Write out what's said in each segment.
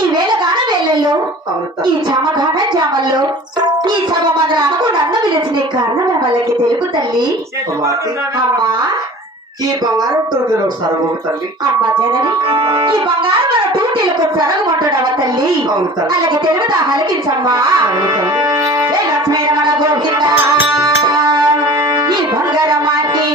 ఈ వేళగాన వేళల్లో ఈ చమగాన జామల్లో ఈ సభ మందిరాలకు నన్ను పిలిచిన కారణం వాళ్ళకి తెలుగు తల్లి. అమ్మా ఈ బంగారు టూటీలో సరగు తల్లి. అమ్మ జనని ఈ బంగారు మన టూటీలకు సరగమంటాడవ తల్లి. అలాగే తెలుగు హలికించమ్మా. లక్ష్మీ రమణ గోవింద ఈ బంగారమాకి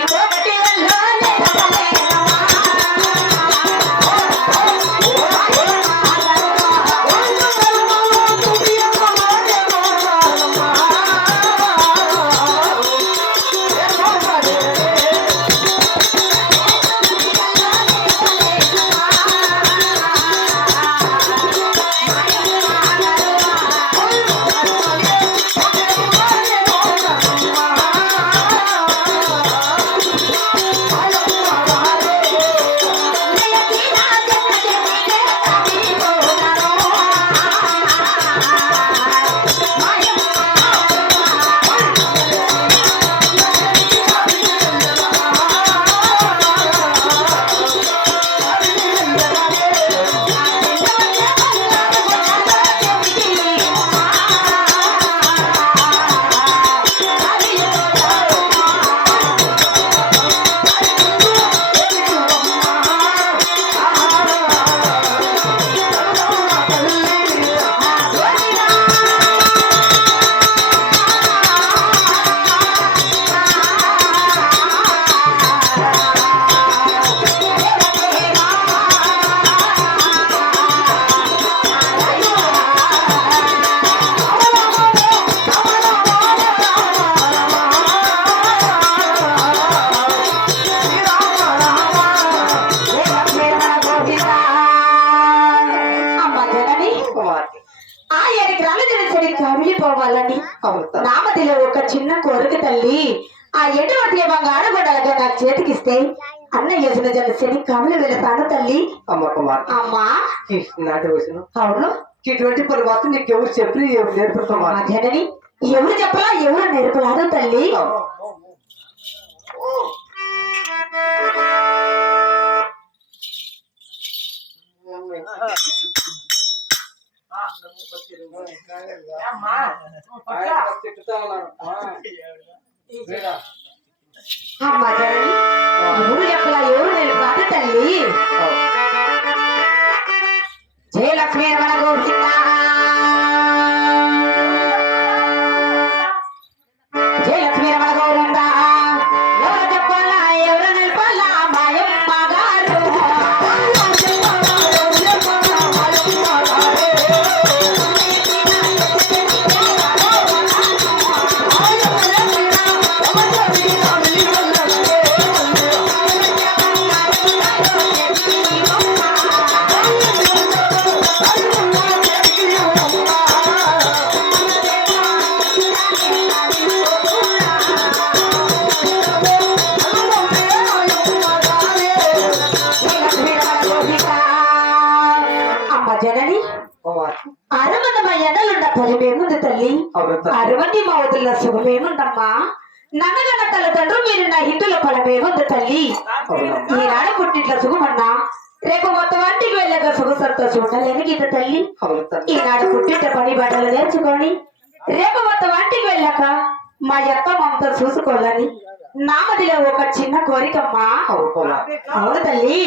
నామదిలో ఒక చిన్న కోరిక తల్లి. ఆ ఎటువంటి బంగారు గొడవగా నాకు చేతికిస్తే అన్న యోజన జలసేని కమలు వెళతాను తల్లి. అమ్మా అవును ఇటువంటి పని మాత్రం నీకు ఎవరు చెప్పి నేర్పుతామా జనని? ఎవరు చెప్పలా ఎవరు నేర్పలాదు తల్లి. అమ్మా జనని ఎవరు చెప్పలా ఎవరు నేర్పలాదు తల్లి. జయ లక్ష్మీ రమణ గోవింద జయ లక్ష్మీ రమణ గోవింద. ఎవరు చెప్పాలా ఎవరు నేర్పాలా మాయమ్మ గారు. జనని అరవన్న ఎండలుండ ఫలమేముంది తల్లి. అరవన్ని మా వదుల శుభమేముందమ్మా. నన్నగన్న తల్లిదండ్రులు మీరు నా హిందుల ఫలమేముంది తల్లి. ఈనాడు పుట్టింట్ల సుఖమన్నా రేపు మొత్తం వంటికి వెళ్ళక సుఖ సంతోషం ఉండాలని గీత తల్లి. ఈనాడు పుట్టింట పని బట్టలు నేర్చుకొని రేపు మొత్తం వంటికి వెళ్ళాక మా యొక్క మమతో చూసుకోవాలని నామదిలో ఒక చిన్న కోరికమ్మా. అవును తల్లి.